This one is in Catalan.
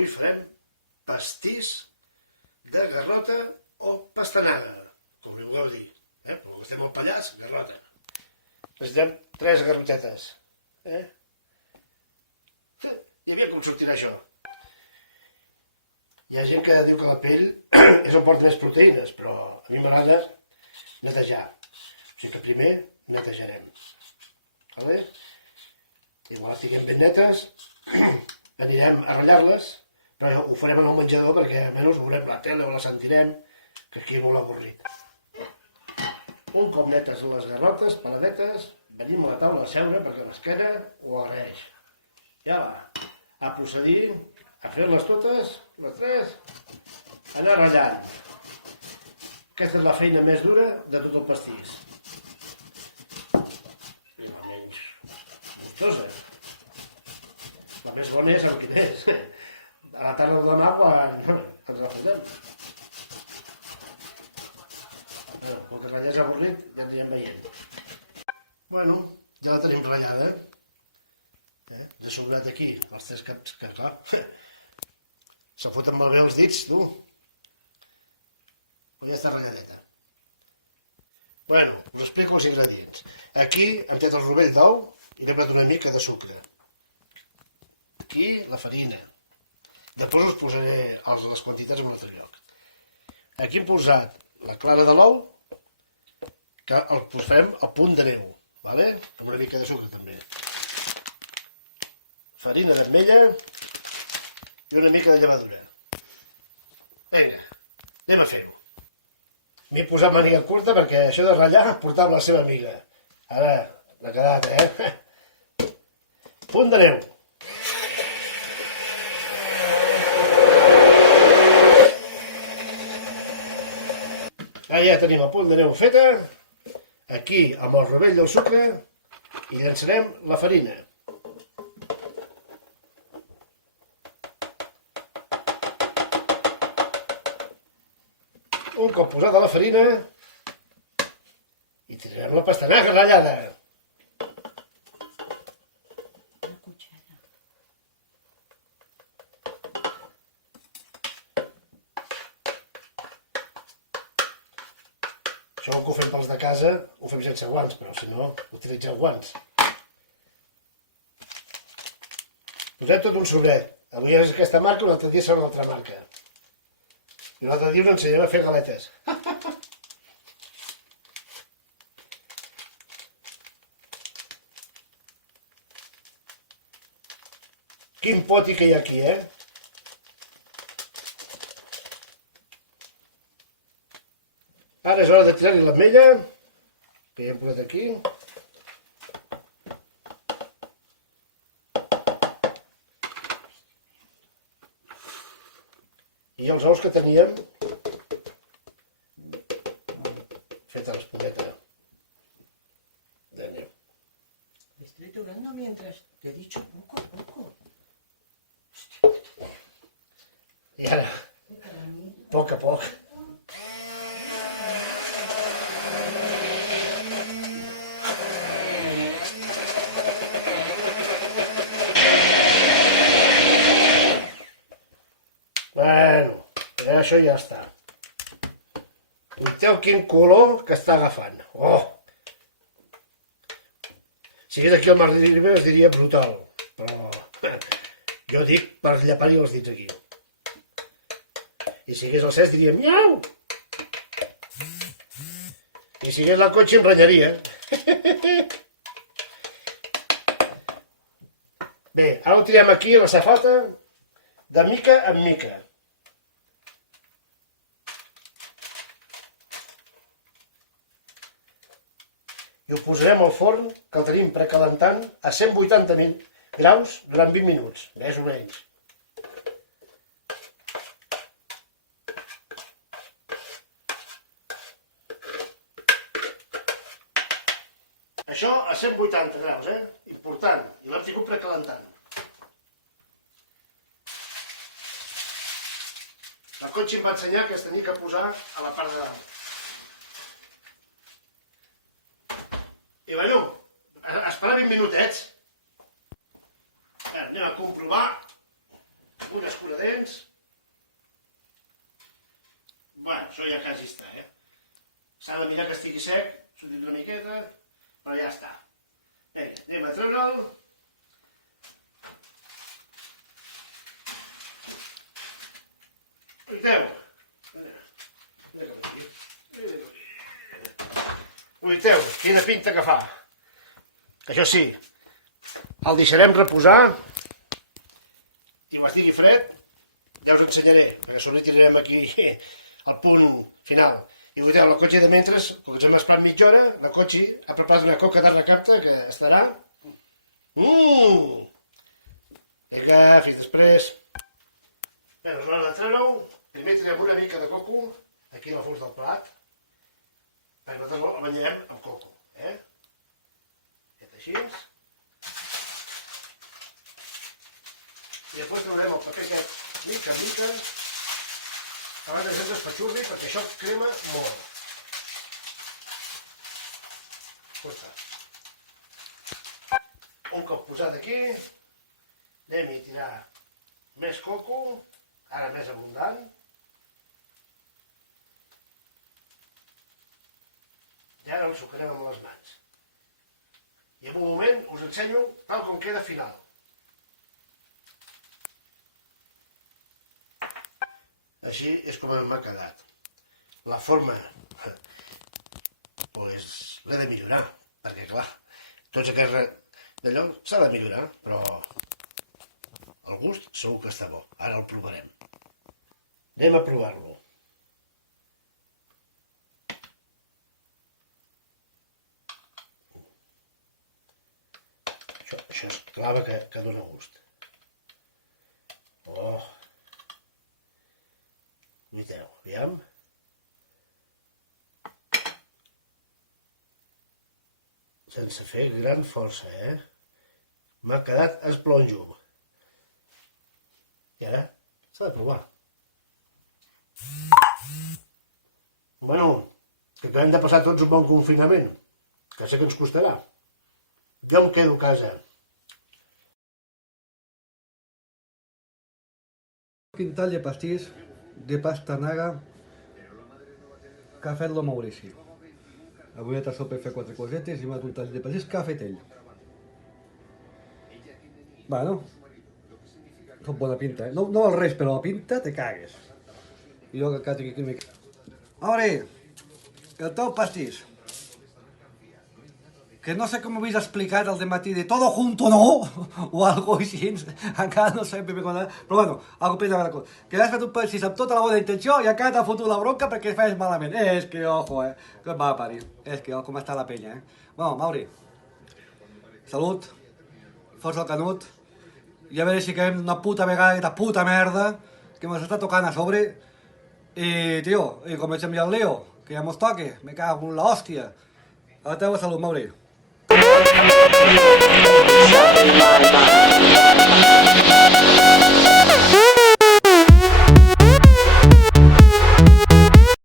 Avui farem pastís de garrota o pastanaga, com li vulgueu dir. Però que estem al Pallars, garrota. Necessitem 3 garrotetes. I aviam com sortirà això. Hi ha gent que diu que la pell és on porta més proteïnes, però a mi m'agrada netejar. O sigui que primer netejarem. Vale? Igual les tinguem ben netes, anirem a ratllar-les, però ho farem en el menjador perquè almenys veurem la tele o la sentirem, que aquí és molt avorrit. Un cop netes les garrotes, peladetes, venim a la taula a seure perquè l'esquena ho agraeix. Ja va, a procedir a fer-les totes, les 3, anar ratllant. Aquesta és la feina més dura de tot el pastís. I la menys gustosa. La més bona és el que és. A la tarda del demà quan ens la fotem. Com que el ratllà és avorrit, ja ens hi anem veient. Bueno, ja la tenim ratllada. Ja sobrat aquí, els 3 caps, que clar, se foten molt bé els dits, tu. Però ja està ratlladeta. Bueno, us explico els ingredients. Aquí hem tret el rovell d'ou i n'hem posat una mica de sucre. Aquí la farina. Després us posaré les quantitats en un altre lloc. Aquí hem posat la clara de l'ou, que el posem a punt de neu, amb una mica de sucre també. Farina d'ametlla i una mica de llevadura. Vinga, anem a fer-ho. M'he posat màniga curta perquè això de ratllar portava la seva amiga. Ara, l'ha quedat, Punt de neu. Ara ja tenim el punt de neu feta. Aquí, amb el rovell del sucre, hi llançarem la farina. Un cop posada la farina, hi tirarem la pastanaga ratllada. Això que ho fem pels de casa, ho fem sense guants, però si no, utilitzeu guants. Posem tot un sobret. Avui és aquesta marca, un altre dia serà una altra marca. I l'altre dia us ensenyarem a fer galetes. Quin poti que hi ha aquí, Ara és hora de tirar-hi l'ametlla, que ja hem posat aquí. I els ous que teníem feta l'espumeta de neu. Estoy tocando mientras te he dicho poco a poco. I ara, a poc a poc. Bueno, això ja està. Noteu quin color que està agafant. Oh! Si hagués aquí el Marc Ribera es diria brutal, però jo dic per llapar-hi els dits aquí. I si hagués el Cesc diria miau! I si hagués la Cotxe em renyaria. Bé, ara ho tirem aquí a la safata de mica en mica. I ho posarem al forn, que el tenim precalentant, a 180 graus durant 20 minuts, més o menys. Això a 180 graus, important, i l'hem tingut precalentant. La Conxi em va ensenyar que es tenia que posar a la part de dalt. I bueno, esperar 20 minutets. Anem a comprovar un escuradents. Bueno, això ja quasi està, S'ha de mirar que estigui sec, s'ho dic una miqueta, però ja està. Vinga, anem a treure'l. Uiteu, quina pinta que fa. Això sí, el deixarem reposar i quan estigui fred ja us ensenyaré, perquè sobre tirarem aquí el punt final. I uiteu, la Cotxi de mentre, com que ens hem esperat mitja hora, la Cotxi ha preparat una coca de recapta que estarà... Vinga, fins després. Bé, és l'hora de treure-ho. Primer tirem una mica de coco aquí a la fons del plat, perquè nosaltres el banyarem amb coco, Aquest així. I després traurem el paper aquest mica en mica, abans de que espatxurri, perquè això crema molt. Un cop posat aquí, anem a tirar més coco, ara més abundant. I ara el sucarem amb les mans. I en un moment us ensenyo tal com queda final. Així és com m'ha quedat. La forma, doncs, l'he de millorar, perquè clar, tots aquests d'allò s'ha de millorar, però el gust segur que està bo. Ara el provarem. Anem a provar-lo. Això és clave que dona gust. Oh! Mireu, aviam. Sense fer gran força, M'ha quedat esplonjo. I ara s'ha de provar. Bueno, que acabem de passar tots un bon confinament, que sé que ens costarà. Jo em quedo a casa. Quintal de pastís de pastanaga que ha fet lo Maurici. Avui he tastat per fer 4 cosetes i m'ha un tall de pastís que ha fet ell. Bueno, tot bona pinta, No val res, però la pinta te cagues. I jo que tinc aquí... Mauri, el teu pastís. Que no sé com m'ho habéis explicat el dematí de todo junto no, o algo així, encara no sé ben bé com era, però bueno, algo per la cosa. Que has fet un pastís amb tota la bona intenció i encara t'ha fotut la bronca perquè fes malament. És que, ojo, que em va parir. És que, com està la penya, Bueno, Mauri, salut, força el canut, i a veure si quedem una puta vegada aquesta puta merda que mos està tocant a sobre. I, tio, i comencem ja el lío, que ja mos toque, me cago en la hòstia. A la teva salut, Mauri.